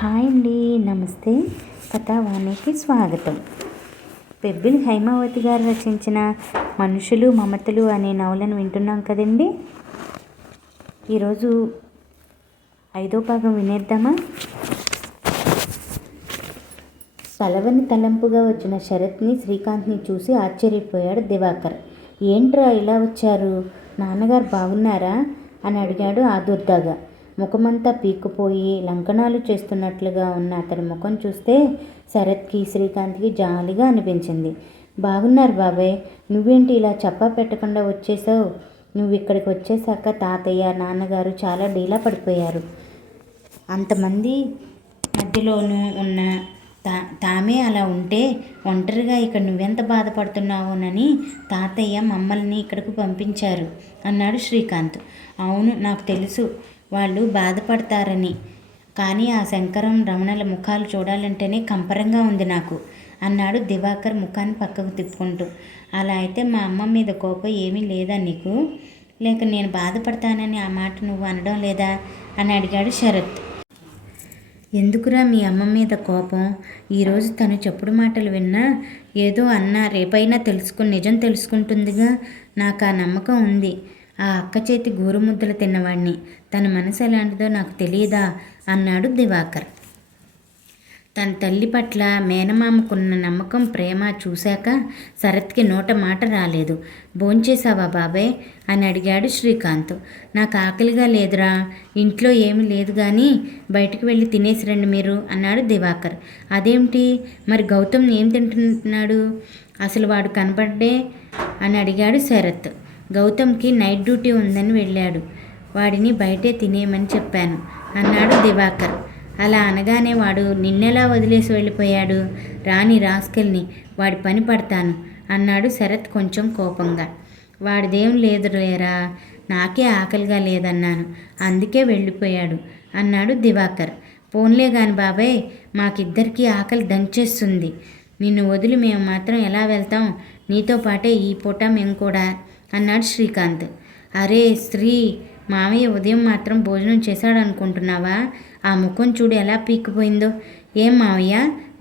Hi అండి, నమస్తే. కథావాణికి స్వాగతం. పెబ్బిలి హైమావతి గారు రచించిన మనుషులు మమతలు అనే నవలను వింటున్నాం కదండి. ఈరోజు 5వ భాగం వినేద్దామా? తలవని తలంపుగా వచ్చిన శరత్ని, శ్రీకాంత్ని చూసి ఆశ్చర్యపోయాడు దివాకర్. ఏంట్రా ఇలా వచ్చారు? నాన్నగారు బాగున్నారా అని అడిగాడు ఆదుర్దాగా. ముఖమంతా పీక్కుపోయి లంకనాలు చేస్తున్నట్లుగా ఉన్న అతడి ముఖం చూస్తే శరత్కి, శ్రీకాంత్కి జాలిగా అనిపించింది. బాగున్నారు బాబాయ్, నువ్వేంటి ఇలా చెప్పా పెట్టకుండా వచ్చేసావు? నువ్వు ఇక్కడికి వచ్చేసాక తాతయ్య, నాన్నగారు చాలా డీలా పడిపోయారు. అంతమంది మధ్యలోనూ ఉన్న తామే అలా ఉంటే ఒంటరిగా ఇక్కడ నువ్వెంత బాధపడుతున్నావునని తాతయ్య మమ్మల్ని ఇక్కడికి పంపించారు అన్నాడు శ్రీకాంత్. అవును, నాకు తెలుసు వాళ్ళు బాధపడతారని, కానీ ఆ శంకరం, రమణల ముఖాలు చూడాలంటేనే కంపరంగా ఉంది నాకు అన్నాడు దివాకర్ ముఖాన్ని పక్కకు తిప్పుకుంటూ. అలా అయితే మా అమ్మ మీద కోపం ఏమీ లేదా నీకు? లేక నేను బాధపడతానని ఆ మాట నువ్వు అనడం లేదా అని అడిగాడు శరత్. ఎందుకురా మీ అమ్మ మీద కోపం? ఈరోజు తను చెప్పుడు మాటలు విన్నా ఏదో అన్నా రేపైనా నిజం తెలుసుకుంటుందిగా. నాకు ఆ నమ్మకం ఉంది. ఆ అక్క చేతి గోరుముద్దలు తిన్నవాణ్ణి. తన మనసు ఎలాంటిదో నాకు తెలియదా అన్నాడు దివాకర్. తన తల్లి పట్ల మేనమామకున్న నమ్మకం, ప్రేమ చూశాక శరత్కి నోట మాట రాలేదు. భోంచేశావా బాబాయ్ అని అడిగాడు శ్రీకాంత్. నాకు ఆకలిగా లేదురా, ఇంట్లో ఏమీ లేదు కానీ బయటకు వెళ్ళి తినేసి రండి మీరు అన్నాడు దివాకర్. అదేమిటి మరి, గౌతమ్ ఏం తింటున్నాడు? అసలు వాడు కనపడ్డే అని అడిగాడు శరత్. గౌతమ్కి నైట్ డ్యూటీ ఉందని వెళ్ళాడు, వాడిని బయటే తినేయమని చెప్పాను అన్నాడు దివాకర్. అలా అనగానే వాడు నిన్నెలా వదిలేసి వెళ్ళిపోయాడు? రాని రాస్కెల్ని, వాడి పని పడతాను అన్నాడు శరత్ కొంచెం కోపంగా. వాడిదేం లేదు రేరా, నాకే ఆకలిగా లేదన్నాను, అందుకే వెళ్ళిపోయాడు అన్నాడు దివాకర్. పోన్లే గాని బాబాయ్, మాకిద్దరికీ ఆకలి దంచేస్తుంది. నిన్ను వదిలి మేము మాత్రం ఎలా వెళ్తాం? నీతో పాటే ఈ పూట మేము కూడా అన్నాడు శ్రీకాంత్. అరే శ్రీ, మామయ్య ఉదయం మాత్రం భోజనం చేశాడు అనుకుంటున్నావా? ఆ ముఖం చూడు ఎలా పీక్కుపోయిందో. ఏం మావయ్య,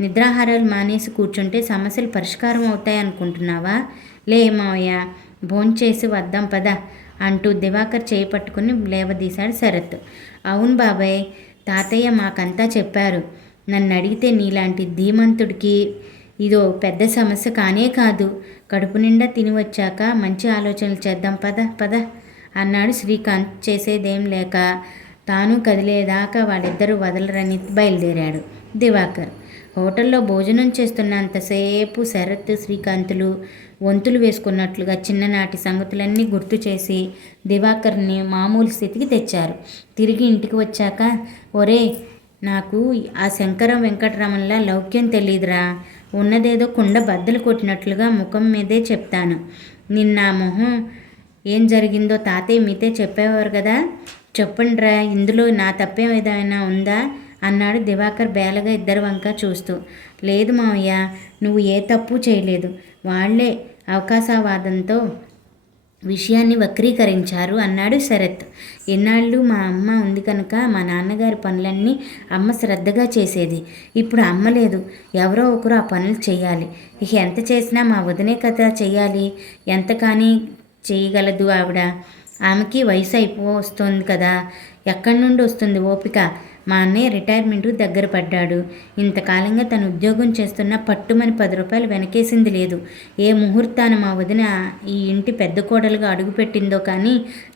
నిద్రాహారాలు మానేసి కూర్చుంటే సమస్యలు పరిష్కారం అవుతాయి అనుకుంటున్నావా? లే మావయ్య, భోంచేసి వద్దాం పద అంటూ దివాకర్ చేయి పట్టుకుని లేవదీశాడు శరత్. అవును బాబాయ్, తాతయ్య మాకంతా చెప్పారు. నన్ను అడిగితే నీలాంటి ధీమంతుడికి ఇదో పెద్ద సమస్య కానే కాదు. కడుపు నిండా తిని వచ్చాక మంచి ఆలోచనలు చేద్దాం పద పద అన్నాడు శ్రీకాంత్. చేసేదేం లేక తాను కదిలేదాకా వాళ్ళిద్దరూ వదలరని బయలుదేరాడు దివాకర్. హోటల్లో భోజనం చేస్తున్నంతసేపు శరత్, శ్రీకాంతులు వంతులు వేసుకున్నట్లుగా చిన్ననాటి సంగతులన్నీ గుర్తు చేసి దివాకర్ని మామూలు స్థితికి తెచ్చారు. తిరిగి ఇంటికి వచ్చాక, ఒరే, నాకు ఆ శంకరం వెంకటరమణలా లౌక్యం తెలీదురా, ఉన్నదేదో కుండ బద్దలు కొట్టినట్లుగా ముఖం మీదే చెప్తాను. నిన్న మొహం ఏం జరిగిందో తాతయ్య మీతే చెప్పేవారు కదా, చెప్పండిరా, ఇందులో నా తప్పేం ఏదైనా ఉందా అన్నాడు దివాకర్ బేలగా ఇద్దరు వంక చూస్తూ. లేదు మావయ్య, నువ్వు ఏ తప్పు చేయలేదు. వాళ్లే అవకాశవాదంతో విషయాన్ని వక్రీకరించారు అన్నాడు శరత్. ఎన్నాళ్ళు మా అమ్మ ఉంది కనుక మా నాన్నగారి పనులన్నీ అమ్మ శ్రద్ధగా చేసేది. ఇప్పుడు అమ్మ లేదు, ఎవరో ఒకరు ఆ పనులు చేయాలి. ఇక ఎంత చేసినా మా వదినే కదా చేయాలి. ఎంత కానీ చేయగలదు ఆవిడ? ఆమెకి వయసు వస్తుంది కదా, ఎక్కడి నుండి వస్తుంది ఓపిక? మా అన్నయ్య రిటైర్మెంటు దగ్గర పడ్డాడు. ఇంతకాలంగా తను ఉద్యోగం చేస్తున్న పట్టుమని 10 రూపాయలు వెనకేసింది లేదు. ఏ ముహూర్తాన మా వదిన ఈ ఇంటి పెద్ద కోడలుగా అడుగుపెట్టిందో కానీ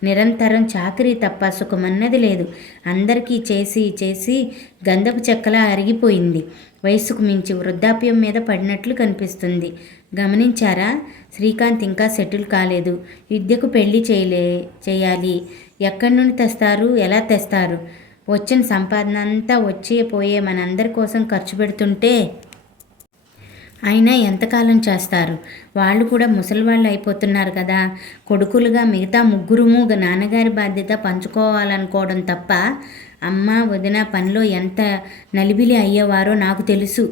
నిరంతరం చాకరీ తప్ప సుఖమన్నది లేదు. అందరికీ చేసి చేసి గంధపు చెక్కలా అరిగిపోయింది. వయసుకు మించి వృద్ధాప్యం మీద పడినట్లు కనిపిస్తుంది. గమనించారా? శ్రీకాంత్ ఇంకా సెటిల్ కాలేదు. విద్యకు పెళ్లి చేయాలి. ఎక్కడి నుండి తెస్తారు? ఎలా తెస్తారు? వచ్చిన సంపాదన అంతా వచ్చి పోయే మనందరి కోసం ఖర్చు పెడుతుంటే అయినా ఎంతకాలం చేస్తారు? వాళ్ళు కూడా ముసలివాళ్ళు అయిపోతున్నారు కదా. కొడుకులుగా మిగతా ముగ్గురుము నాన్నగారి బాధ్యత పంచుకోవాలనుకోవడం తప్ప అమ్మ, వదిన పనిలో ఎంత నలిబిలి అయ్యేవారో నాకు తెలుసు.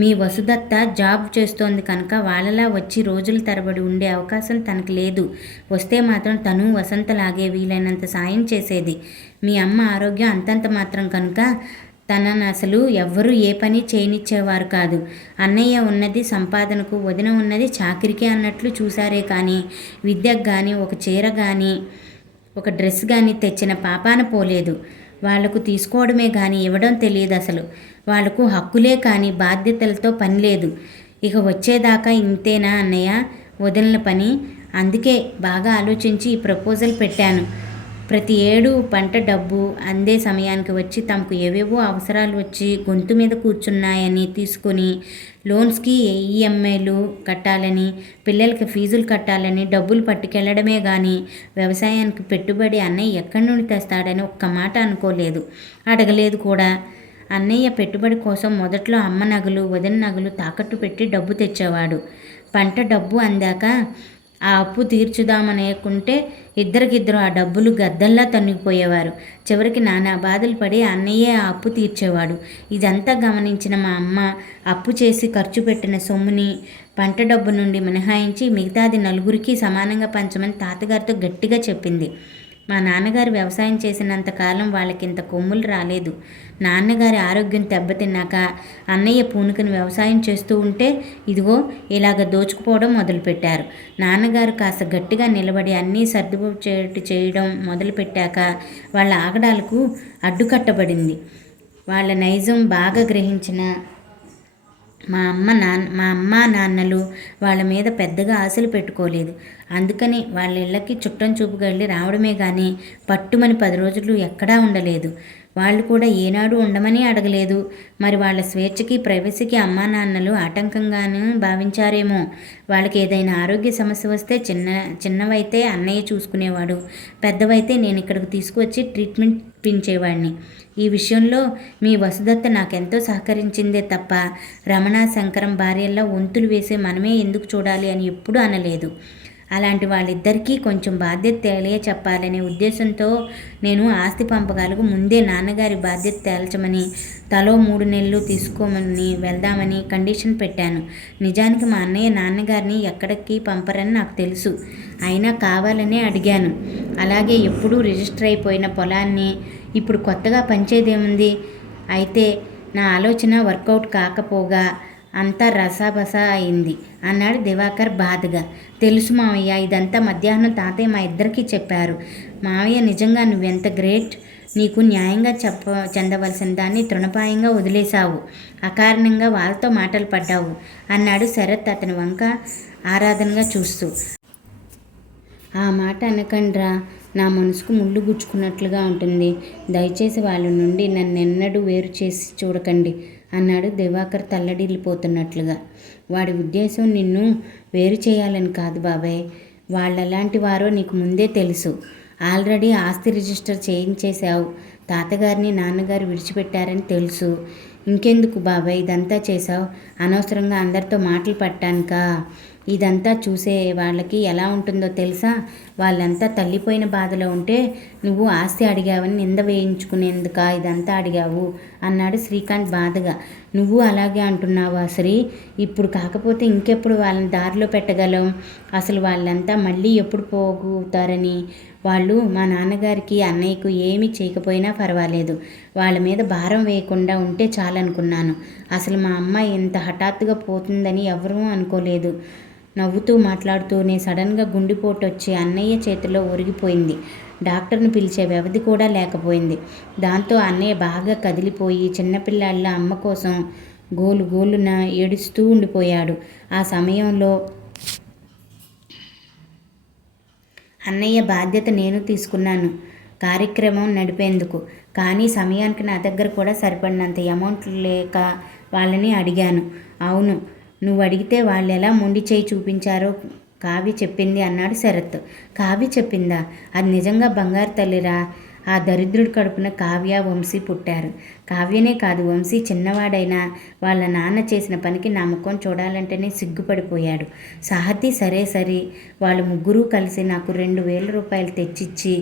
మీ వసుదత్త జాబ్ చేస్తోంది కనుక వాళ్ళలా వచ్చి రోజుల తరబడి ఉండే అవకాశం తనకు లేదు. వస్తే మాత్రం తను వసంతలాగే వీలైనంత సాయం చేసేది. మీ అమ్మ ఆరోగ్యం అంతంత మాత్రం కనుక తనను అసలు ఎవ్వరూ ఏ పని చేయనిచ్చేవారు కాదు. అన్నయ్య ఉన్నది సంపాదనకు, వదిన ఉన్నది చాకిరికి అన్నట్లు చూశారే కానీ విద్యకు కానీ, ఒక చీర కానీ, ఒక డ్రెస్ కానీ తెచ్చిన పాపాన పోలేదు. వాళ్లకు తీసుకోవడమే కానీ ఇవ్వడం తెలియదు అసలు. వాళ్లకు హక్కులే కానీ బాధ్యతలతో పని లేదు. ఇక వచ్చేదాకా ఇంతేనా అన్నయ్య వదిలిన పని? అందుకే బాగా ఆలోచించి ఈ ప్రపోజల్ పెట్టాను. ప్రతి ఏడు పంట డబ్బు అందే సమయానికి వచ్చి తమకు ఏవేవో అవసరాలు వచ్చి గొంతు మీద కూర్చున్నాయని తీసుకొని లోన్స్కి ఈఎంఐలు కట్టాలని, పిల్లలకి ఫీజులు కట్టాలని డబ్బులు పట్టుకెళ్లడమే కానీ వ్యవసాయానికి పెట్టుబడి అన్నయ్య ఎక్కడి నుండి తెస్తాడని ఒక్క మాట అనుకోలేదు, అడగలేదు కూడా. అన్నయ్య పెట్టుబడి కోసం మొదట్లో అమ్మ నగలు, వదిన నగలు తాకట్టు పెట్టి డబ్బు తెచ్చేవాడు. పంట డబ్బు అందాక ఆ అప్పు తీర్చుదామనుకుంటే ఇద్దరికిద్దరు ఆ డబ్బులు గద్దల్లా తన్నుకుపోయేవారు. చివరికి నానా బాధలు పడి అన్నయ్యే ఆ అప్పు తీర్చేవాడు. ఇదంతా గమనించిన మా అమ్మ అప్పు చేసి ఖర్చు పెట్టిన సొమ్ముని పంట డబ్బు నుండి మినహాయించి మిగతాది నలుగురికి సమానంగా పంచమని తాతగారితో గట్టిగా చెప్పింది. మా నాన్నగారు వ్యవసాయం చేసినంతకాలం వాళ్ళకింత కొమ్ములు రాలేదు. నాన్నగారి ఆరోగ్యం దెబ్బతిన్నాక అన్నయ్య పూనుకుని వ్యవసాయం చేస్తూ ఉంటే ఇదిగో ఇలాగ దోచుకుపోవడం మొదలుపెట్టారు. నాన్నగారు కాస్త గట్టిగా నిలబడి అన్నీ సర్దుబాటు చేయడం మొదలుపెట్టాక వాళ్ళ ఆగడాలకు అడ్డుకట్టబడింది. వాళ్ళ నైజం బాగా గ్రహించిన మా అమ్మ నాన్నలు వాళ్ళ మీద పెద్దగా ఆశలు పెట్టుకోలేదు. అందుకని వాళ్ళ ఇళ్ళకి చుట్టం చూపుగా వెళ్ళి రావడమే కానీ పట్టుమని 10 రోజులు ఎక్కడా ఉండలేదు. వాళ్ళు కూడా ఏనాడు ఉండమని అడగలేదు. మరి వాళ్ళ స్వేచ్ఛకి, ప్రైవసీకి అమ్మా నాన్నలు ఆటంకంగాను భావించారేమో. వాళ్ళకి ఏదైనా ఆరోగ్య సమస్య వస్తే చిన్నవైతే అన్నయ్య చూసుకునేవాడు, పెద్దవైతే నేను ఇక్కడికి తీసుకువచ్చి ట్రీట్మెంట్ ఇప్పించేవాడిని. ఈ విషయంలో మీ వసుదత్త నాకెంతో సహకరించిందే తప్ప రమణ, శంకరం భార్యల్లో వంతులు వేసే మనమే ఎందుకు చూడాలి అని ఎప్పుడూ అనలేదు. అలాంటి వాళ్ళిద్దరికీ కొంచెం బాధ్యత చెప్పాలనే ఉద్దేశంతో నేను ఆస్తి పంపకాలకు ముందే నాన్నగారి బాధ్యత తేల్చమని, తలో 3 నెలలు తీసుకోమని వెళ్దామని కండిషన్ పెట్టాను. నిజానికి మా అన్నయ్య నాన్నగారిని ఎక్కడికి పంపరని నాకు తెలుసు. అయినా కావాలనే అడిగాను. అలాగే ఎప్పుడూ రిజిస్టర్ అయిపోయిన పొలాన్ని ఇప్పుడు కొత్తగా పంచేదేముంది? అయితే నా ఆలోచన వర్కౌట్ కాకపోగా అంతా రసాబసా అయింది అన్నాడు దివాకర్ బాధగా. తెలుసు మావయ్య, ఇదంతా మధ్యాహ్నం తాతయ్య మా ఇద్దరికీ చెప్పారు. మావయ్య నిజంగా నువ్వెంత గ్రేట్. నీకు న్యాయంగా చెందవలసిన దాన్ని తృణపాయంగా వదిలేశావు. అకారణంగా వాళ్ళతో మాటలు పడ్డావు అన్నాడు శరత్ అతని వంక ఆరాధనగా చూస్తూ. ఆ మాట అనకండ్రా, నా మనసుకు ముళ్ళు గుచ్చుకున్నట్లుగా ఉంటుంది. దయచేసి వాళ్ళ నుండి నన్నెన్నడూ వేరు చేసి చూడకండి అన్నాడు దివాకర్ తల్లడిల్లిపోతున్నట్లుగా. వాడి ఉద్దేశం నిన్ను వేరు చేయాలని కాదు బాబాయ్. వాళ్ళెలాంటి వారో నీకు ముందే తెలుసు. ఆల్రెడీ ఆస్తి రిజిస్టర్ చేయించేశావు. తాతగారిని నాన్నగారు విడిచిపెట్టారని తెలుసు. ఇంకెందుకు బాబాయ్ ఇదంతా చేశావు? అనవసరంగా అందరితో మాటలు పట్టానుకా? ఇదంతా చూసే వాళ్ళకి ఎలా ఉంటుందో తెలుసా? వాళ్ళంతా తల్లిపోయిన బాధలో ఉంటే నువ్వు ఆస్తి అడిగావని నింద వేయించుకునేందుక ఇదంతా అడిగావు అన్నాడు శ్రీకాంత్ బాధగా. నువ్వు అలాగే అంటున్నావా శ్రీ? ఇప్పుడు కాకపోతే ఇంకెప్పుడు వాళ్ళని దారిలో పెట్టగలం? అసలు వాళ్ళంతా మళ్ళీ ఎప్పుడు పోగుతారని? వాళ్ళు మా నాన్నగారికి అన్నయ్యకు ఏమీ చేయకపోయినా పర్వాలేదు, వాళ్ళ మీద భారం వేయకుండా ఉంటే చాలనుకున్నాను. అసలు మా అమ్మ ఇంత హఠాత్తుగా పోతుందని ఎవరూ అనుకోలేదు. నవ్వుతూ మాట్లాడుతూనే సడన్గా గుండెపోటు వచ్చి అన్నయ్య చేతిలో ఒరిగిపోయింది. డాక్టర్ని పిలిచే వ్యవధి కూడా లేకపోయింది. దాంతో అన్నయ్య బాగా కదిలిపోయి చిన్నపిల్లాళ్ళ అమ్మ కోసం గోలున ఏడుస్తూ ఉండిపోయాడు. ఆ సమయంలో అన్నయ్య బాధ్యత నేను తీసుకున్నాను కార్యక్రమం నడిపేందుకు. కానీ సమయానికి నా దగ్గర కూడా సరిపడినంత అమౌంట్ లేక వాళ్ళని అడిగాను. అవును, నువ్వు అడిగితే వాళ్ళు ఎలా మొండి చేయి చూపించారో కావ్య చెప్పింది అన్నాడు శరత్. కావ్య చెప్పిందా? అది నిజంగా బంగారు తల్లిరా. ఆ దరిద్రుడి కడుపున కావ్య, వంశీ పుట్టారు. కావ్యనే కాదు, వంశీ చిన్నవాడైనా వాళ్ళ నాన్న చేసిన పనికి నా ముఖం చూడాలంటేనే సిగ్గుపడిపోయాడు. సాహతి సరే వాళ్ళు ముగ్గురూ కలిసి నాకు 2,000 రూపాయలు తెచ్చిచ్చి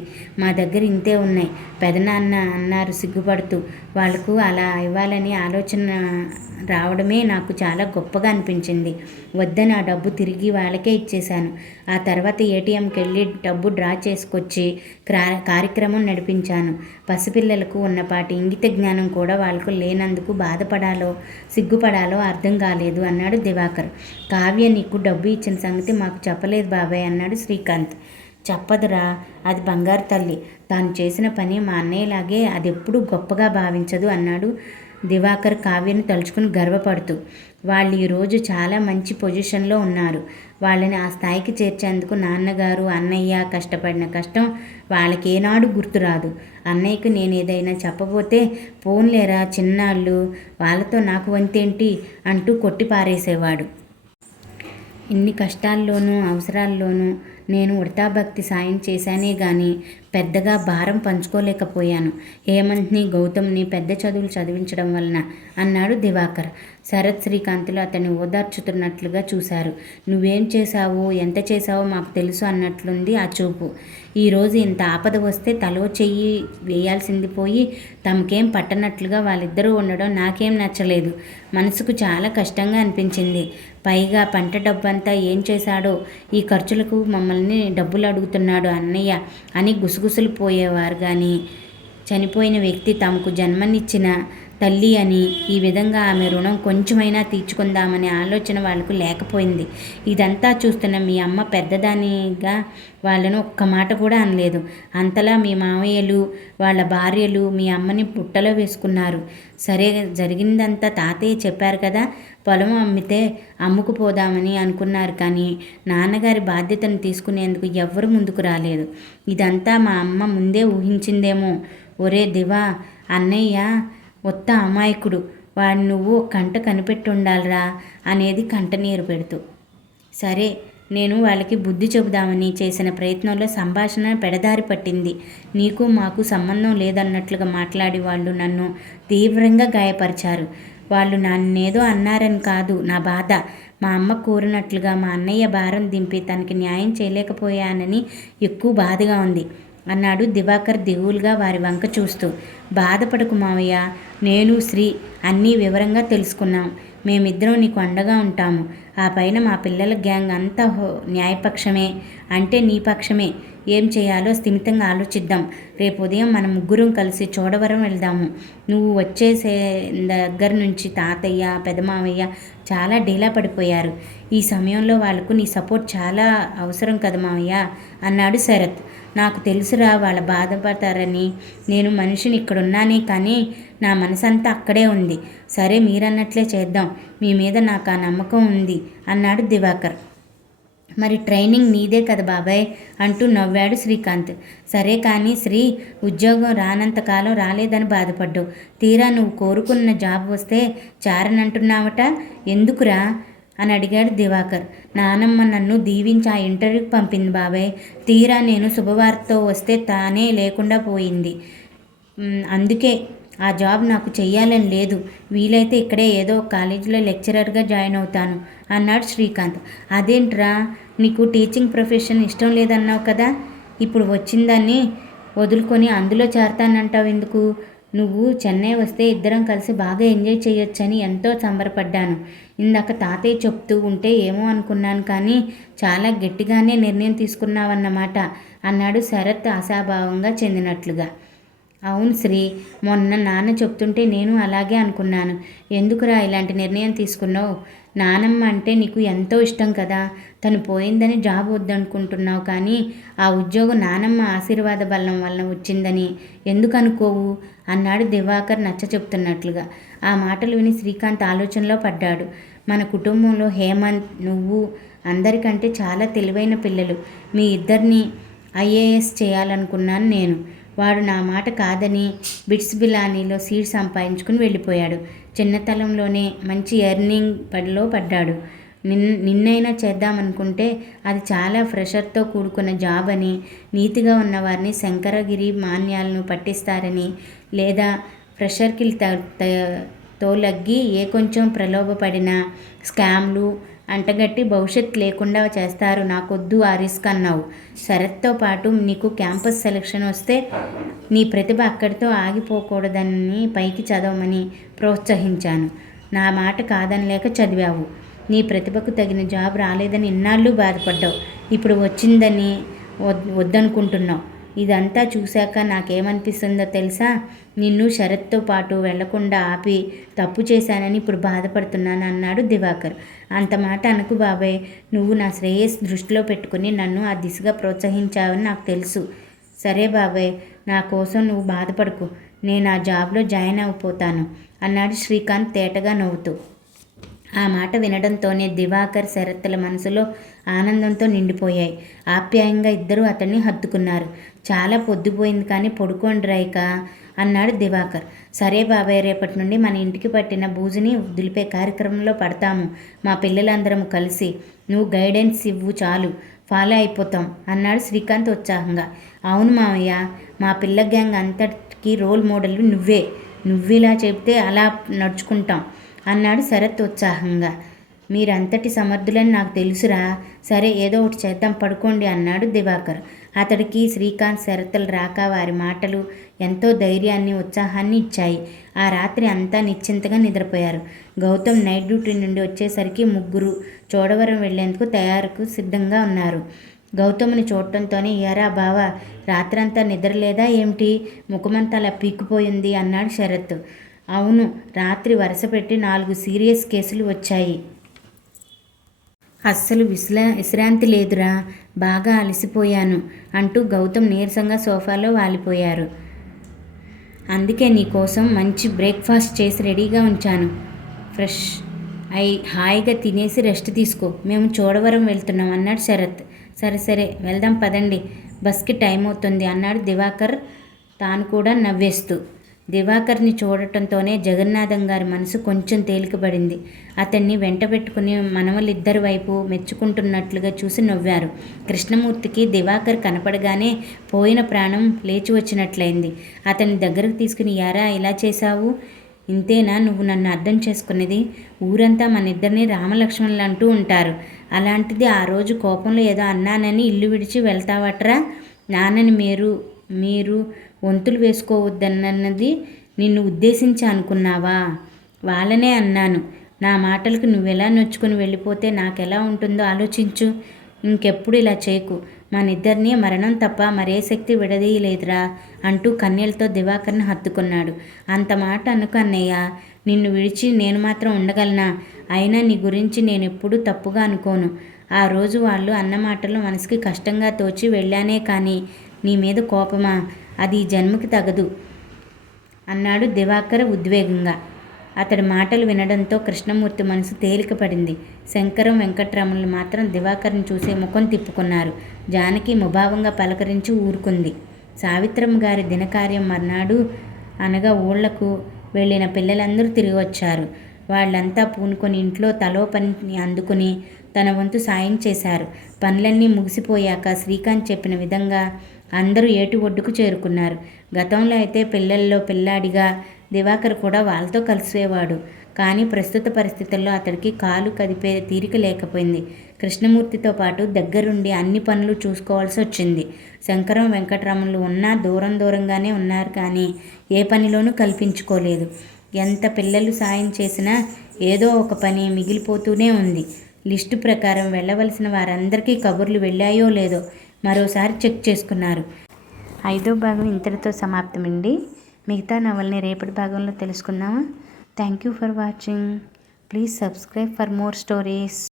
మా దగ్గర ఇంతే ఉన్నాయి పెదనాన్న అన్నారు సిగ్గుపడుతూ. వాళ్లకు అలా ఇవ్వాలని ఆలోచన రావడమే నాకు చాలా గొప్పగా అనిపించింది. వద్దని ఆ డబ్బు తిరిగి వాళ్ళకే ఇచ్చేశాను. ఆ తర్వాత ఏటీఎంకి వెళ్ళి డబ్బు డ్రా చేసుకొచ్చి కార్యక్రమం నడిపించాను. నేర్పించాను. పసిపిల్లలకు ఉన్నపాటి ఇంగిత జ్ఞానం కూడా వాళ్ళకు లేనందుకు బాధపడాలో సిగ్గుపడాలో అర్థం కాలేదు అన్నాడు దివాకర్. కావ్య నీకు డబ్బు ఇచ్చిన సంగతి మాకు చెప్పలేదు బాబాయ్ అన్నాడు శ్రీకాంత్. చెప్పదురా, అది బంగారు తల్లి. తాను చేసిన పని మా అన్నయ్యలాగే అది ఎప్పుడూ గొప్పగా భావించదు అన్నాడు దివాకర్ కావ్యను తలుచుకుని గర్వపడుతూ. వాళ్ళు ఈరోజు చాలా మంచి పొజిషన్లో ఉన్నారు. వాళ్ళని ఆ స్థాయికి చేర్చేందుకు నాన్నగారు అన్నయ్య కష్టపడిన కష్టం వాళ్ళకి ఏనాడు గుర్తురాదు. అన్నయ్యకు నేను ఏదైనా చెప్పబోతే పోన్లేరా చిన్నాళ్ళు, వాళ్ళతో నాకు వంతేంటి అంటూ కొట్టి పారేసేవాడు. ఇన్ని కష్టాల్లోనూ అవసరాల్లోనూ నేను ఉడతాభక్తి సాయం చేశానే గాని పెద్దగా భారం పంచుకోలేకపోయాను. హేమంత్ని గౌతమ్ని పెద్ద చదువులు చదివించడం వలన అన్నాడు దివాకర్. శరత్ శ్రీకాంత్లు అతన్ని ఓదార్చుతున్నట్లుగా చూశారు. నువ్వేం చేశావు, ఎంత చేశావో మాకు తెలుసు అన్నట్లుంది ఆ చూపు. ఈరోజు ఇంత ఆపద వస్తే తలో చెయ్యి వేయాల్సింది పోయి తమకేం పట్టనట్లుగా వాళ్ళిద్దరూ ఉండడం నాకేం నచ్చలేదు. మనసుకు చాలా కష్టంగా అనిపించింది. పైగా పంట డబ్బంతా ఏం చేశాడో, ఈ ఖర్చులకు మమ్మల్ని డబ్బులు అడుగుతున్నాడు అన్నయ్య అని గుసగుసలు పోయేవారు. కానీ చనిపోయిన వ్యక్తి తమకు జన్మనిచ్చిన తల్లి అని ఈ విధంగా ఆమె రుణం కొంచెమైనా తీర్చుకుందామనే ఆలోచన వాళ్ళకు లేకపోయింది. ఇదంతా చూస్తున్న మీ అమ్మ పెద్దదానిగా వాళ్ళను ఒక్క మాట కూడా అనలేదు. అంతలా మీ మామయ్యలు వాళ్ళ భార్యలు మీ అమ్మని పుట్టలో వేసుకున్నారు. సరే, జరిగిందంతా తాతయ్య చెప్పారు కదా, పొలం అమ్మితే అమ్ముకుపోదామని అనుకున్నారు. కానీ నాన్నగారి బాధ్యతను తీసుకునేందుకు ఎవ్వరూ ముందుకు రాలేదు. ఇదంతా మా అమ్మ ముందే ఊహించిందేమో. ఒరే దివా, అన్నయ్య ఒత్త అమాయకుడు, వాడిని నువ్వు కంట కనిపెట్టి ఉండాలిరా అనేది కంటనీరు పెడుతూ. సరే, నేను వాళ్ళకి బుద్ధి చెబుదామని చేసిన ప్రయత్నంలో సంభాషణ పెడదారి పట్టింది. నీకు మాకు సంబంధం లేదన్నట్లుగా మాట్లాడి వాళ్ళు నన్ను తీవ్రంగా గాయపరిచారు. వాళ్ళు నన్నేదో అన్నారని కాదు నా బాధ. మా అమ్మ కోరినట్లుగా మా అన్నయ్య భారం దింపి తనకి న్యాయం చేయలేకపోయానని ఎక్కువ బాధగా ఉంది అన్నాడు దివాకర్ దిగులుగా వారి వంక చూస్తూ. బాధపడకు మావయ్య, నేను శ్రీ అన్నీ వివరంగా తెలుసుకున్నాం. మేమిద్దరం నీకు అండగా ఉంటాము. ఆ పైన మా పిల్లల గ్యాంగ్ అంతా న్యాయపక్షమే, అంటే నీ పక్షమే. ఏం చేయాలో స్థిమితంగా ఆలోచిద్దాం. రేపు ఉదయం మనం ముగ్గురం కలిసి చోడవరం వెళ్దాము. నువ్వు వచ్చేసే దగ్గర నుంచి తాతయ్య పెదమావయ్య చాలా డీలా పడిపోయారు. ఈ సమయంలో వాళ్లకు నీ సపోర్ట్ చాలా అవసరం కదా మావయ్య అన్నాడు శరత్. నాకు తెలుసురా వాళ్ళు బాధపడతారని. నేను మనిషిని ఇక్కడున్నానే కానీ నా మనసంతా అక్కడే ఉంది. సరే, మీరన్నట్లే చేద్దాం. మీ మీద నాకు ఆ నమ్మకం ఉంది అన్నాడు దివాకర్. మరి ట్రైనింగ్ నీదే కదా బాబాయ్ అంటూ నవ్వాడు శ్రీకాంత్. సరే కానీ శ్రీ, ఉద్యోగం రానంతకాలం రాలేదని బాధపడ్డావు. తీరా నువ్వు కోరుకున్న జాబ్ వస్తే చారనంటున్నావట, ఎందుకురా అని అడిగాడు దివాకర్. నానమ్మ నన్ను దీవించి ఆ ఇంటర్వ్యూకి పంపింది బాబాయ్. తీరా నేను శుభవార్తతో వస్తే తానే లేకుండా పోయింది. అందుకే ఆ జాబ్ నాకు చెయ్యాలని లేదు. వీలైతే ఇక్కడే ఏదో కాలేజీలో లెక్చరర్గా జాయిన్ అవుతాను అన్నాడు శ్రీకాంత్. అదేంట్రా, నీకు టీచింగ్ ప్రొఫెషన్ ఇష్టం లేదన్నావు కదా, ఇప్పుడు వచ్చిందాన్ని వదులుకొని అందులో చేరతానంటావు ఎందుకు? నువ్వు చెన్నై వస్తే ఇద్దరం కలిసి బాగా ఎంజాయ్ చేయొచ్చని ఎంతో సంబరపడ్డాను. ఇందాక తాతయ్య చెప్తూ ఉంటే ఏమో అనుకున్నాను, కానీ చాలా గట్టిగానే నిర్ణయం తీసుకున్నావన్నమాట అన్నాడు శరత్ ఆశాభావంగా చెందినట్లుగా. అవును శ్రీ, మొన్న నాన్న చెప్తుంటే నేను అలాగే అనుకున్నాను. ఎందుకురా ఇలాంటి నిర్ణయం తీసుకున్నావు? నానమ్మ అంటే నీకు ఎంతో ఇష్టం కదా. తను పోయిందని జాబ్ వద్దనుకుంటున్నావు, కానీ ఆ ఉద్యోగం నానమ్మ ఆశీర్వాద బలం వలన వచ్చిందని ఎందుకు అనుకోవు అన్నాడు దివాకర్ నచ్చ చెప్తున్నట్లుగా. ఆ మాటలు విని శ్రీకాంత్ ఆలోచనలో పడ్డాడు. మన కుటుంబంలో హేమంత్, నువ్వు అందరికంటే చాలా తెలివైన పిల్లలు. మీ ఇద్దరిని IAS చేయాలనుకున్నాను నేను. వాడు నా మాట కాదని బిట్స్ బిలానీలో సీట్ సంపాదించుకుని వెళ్ళిపోయాడు. చిన్నతనంలోనే మంచి ఎర్నింగ్ పడిలో పడ్డాడు. నిన్నైనా చేద్దామనుకుంటే అది చాలా ప్రెషర్తో కూడుకున్న జాబ్ అని, నీతిగా ఉన్నవారిని శంకరగిరి మాన్యాలను పట్టిస్తారని, లేదా ప్రెషర్కి తోలగ్గి ఏ కొంచెం ప్రలోభపడిన స్కామ్లు అంటగట్టి భవిష్యత్తు లేకుండా చేస్తారు. నాకొద్దు ఆ రిస్క్ అన్నావు. శరత్తో పాటు నీకు క్యాంపస్ సెలక్షన్ వస్తే నీ ప్రతిభ అక్కడితో ఆగిపోకూడదని పైకి చదవమని ప్రోత్సహించాను. నా మాట కాదనలేక చదివావు. నీ ప్రతిభకు తగిన జాబ్ రాలేదని ఇన్నాళ్ళు బాధపడ్డావు. ఇప్పుడు వచ్చిందని వద్దనుకుంటున్నావు. ఇదంతా చూశాక నాకేమనిపిస్తుందో తెలుసా? నిన్ను శరత్తో పాటు వెళ్లకుండా ఆపి తప్పు చేశానని ఇప్పుడు బాధపడుతున్నాను అన్నాడు దివాకర్. అంత మాట అనకు బాబాయ్. నువ్వు నా శ్రేయస్ దృష్టిలో పెట్టుకుని నన్ను ఆ దిశగా ప్రోత్సహించావని నాకు తెలుసు. సరే బాబాయ్, నా కోసం నువ్వు బాధపడకు. నేను ఆ జాబ్లో జాయిన్ అయిపోతాను అన్నాడు శ్రీకాంత్ తేటగా నవ్వుతూ. ఆ మాట వినడంతోనే దివాకర్, శరత్ల మనసులో ఆనందంతో నిండిపోయాయి. ఆప్యాయంగా ఇద్దరూ అతన్ని హత్తుకున్నారు. చాలా పొద్దుపోయింది కానీ పడుకోండి రైక అన్నాడు దివాకర్. సరే బాబాయ్, రేపటి నుండి మన ఇంటికి పట్టిన బూజుని దులిపే కార్యక్రమంలో పడతాము మా పిల్లలందరం కలిసి. నువ్వు గైడెన్స్ ఇవ్వు చాలు, ఫాలో అయిపోతాం అన్నాడు శ్రీకాంత్ ఉత్సాహంగా. అవును మావయ్య, మా పిల్ల గ్యాంగ్ అంతటికి రోల్ మోడల్ నువ్వే. నువ్విలా చెబితే అలా నడుచుకుంటాం అన్నాడు శరత్ ఉత్సాహంగా. మీరంతటి సమర్థులని నాకు తెలుసురా. సరే, ఏదో ఒకటి చేద్దాం, పడుకోండి అన్నాడు దివాకర్. అతడికి శ్రీకాంత్, శరత్ల రాక వారి మాటలు ఎంతో ధైర్యాన్ని, ఉత్సాహాన్ని ఇచ్చాయి. ఆ రాత్రి అంతా నిశ్చింతగా నిద్రపోయారు. గౌతమ్ నైట్ డ్యూటీ నుండి వచ్చేసరికి ముగ్గురు చోడవరం వెళ్లేందుకు తయారుకు సిద్ధంగా ఉన్నారు. గౌతమ్ని చూడటంతోనే, ఎరా బావా, రాత్రంతా నిద్రలేదా ఏమిటి? ముఖమంతా అలా పీక్కుపోయింది అన్నాడు శరత్. అవును, రాత్రి వరుసపెట్టి 4 సీరియస్ కేసులు వచ్చాయి. అస్సలు విశ్రాంతి లేదురా. బాగా అలసిపోయాను అంటూ గౌతమ్ నీరసంగా సోఫాలో వాలిపోయారు. అందుకే నీకోసం మంచి బ్రేక్ఫాస్ట్ చేసి రెడీగా ఉంచాను. ఫ్రెష్ అయి హాయిగా తినేసి రెస్ట్ తీసుకో. మేము చోడవరం వెళ్తున్నాం అన్నాడు శరత్. సరే సరే, వెళ్దాం పదండి, బస్కి టైం అవుతుంది అన్నాడు దివాకర్ తాను కూడా నవ్వేస్తూ. దివాకర్ని చూడటంతోనే జగన్నాథం గారి మనసు కొంచెం తేలికబడింది. అతన్ని వెంటబెట్టుకుని మనవలిద్దరి వైపు మెచ్చుకుంటున్నట్లుగా చూసి నవ్వారు. కృష్ణమూర్తికి దివాకర్ కనపడగానే పోయిన ప్రాణం లేచి వచ్చినట్లయింది. అతన్ని దగ్గరకు తీసుకుని, యారా ఇలా చేశావు? ఇంతేనా నువ్వు నన్ను అర్థం చేసుకునేది? ఊరంతా మన ఇద్దరిని రామలక్ష్మణులు అంటూ ఉంటారు. అలాంటిది ఆ రోజు కోపంలో ఏదో అన్నానని ఇల్లు విడిచి వెళ్తావట్రా? నాన్నని మీరు వంతులు వేసుకోవద్దన్నది నిన్ను ఉద్దేశించి అనుకున్నావా? వాళ్ళనే అన్నాను. నా మాటలకు నువ్వెలా నొచ్చుకుని వెళ్ళిపోతే నాకెలా ఉంటుందో ఆలోచించు. ఇంకెప్పుడు ఇలా చేయకు. మనిద్దరినీ మరణం తప్ప మరే శక్తి విడదీయలేదురా అంటూ కన్నీళ్లతో దివాకర్ని హత్తుకున్నాడు. అంత మాట అనుకు అన్నయ్య. నిన్ను విడిచి నేను మాత్రం ఉండగలనా? అయినా నీ గురించి నేను ఎప్పుడూ తప్పుగా అనుకోను. ఆ రోజు వాళ్ళు అన్న మాటలు మనసుకి కష్టంగా తోచి వెళ్ళానే కానీ నీ మీద కోపమా? అది ఈ జన్మకి తగదు అన్నాడు దివాకర్ ఉద్వేగంగా. అతడి మాటలు వినడంతో కృష్ణమూర్తి మనసు తేలికపడింది. శంకరం, వెంకట్రాములు మాత్రం దివాకర్ని చూసే ముఖం తిప్పుకున్నారు. జానకి ముభావంగా పలకరించి ఊరుకుంది. సావిత్రమ్మ గారి దినకార్యం మర్నాడు అనగా ఊళ్లకు వెళ్ళిన పిల్లలందరూ తిరిగి వచ్చారు. వాళ్ళంతా పూనుకొని ఇంట్లో తలో పని అందుకుని తన వంతు సాయం చేశారు. పనులన్నీ ముగిసిపోయాక శ్రీకాంత్ చెప్పిన విధంగా అందరూ ఏటి ఒడ్డుకు చేరుకున్నారు. గతంలో అయితే పిల్లల్లో పిల్లాడిగా దివాకర్ కూడా వాళ్ళతో కలిసేవాడు. కానీ ప్రస్తుత పరిస్థితుల్లో అతడికి కాలు కదిపే తీరిక లేకపోయింది. కృష్ణమూర్తితో పాటు దగ్గరుండి అన్ని పనులు చూసుకోవాల్సి వచ్చింది. శంకరం, వెంకటరాములు ఉన్నా దూరంగానే ఉన్నారు కానీ ఏ పనిలోనూ కల్పించుకోలేదు. ఎంత పిల్లలు సాయం చేసినా ఏదో ఒక పని మిగిలిపోతూనే ఉంది. లిస్టు ప్రకారం వెళ్ళవలసిన వారందరికీ కబుర్లు వెళ్ళాయో లేదో మరోసారి చెక్ చేసుకున్నారు. 5వ భాగం ఇంతటితో సమాప్తమండి. మిగతా నవల్ని రేపటి భాగంలో తెలుసుకుందామా? Thank you for watching. Please subscribe for more stories.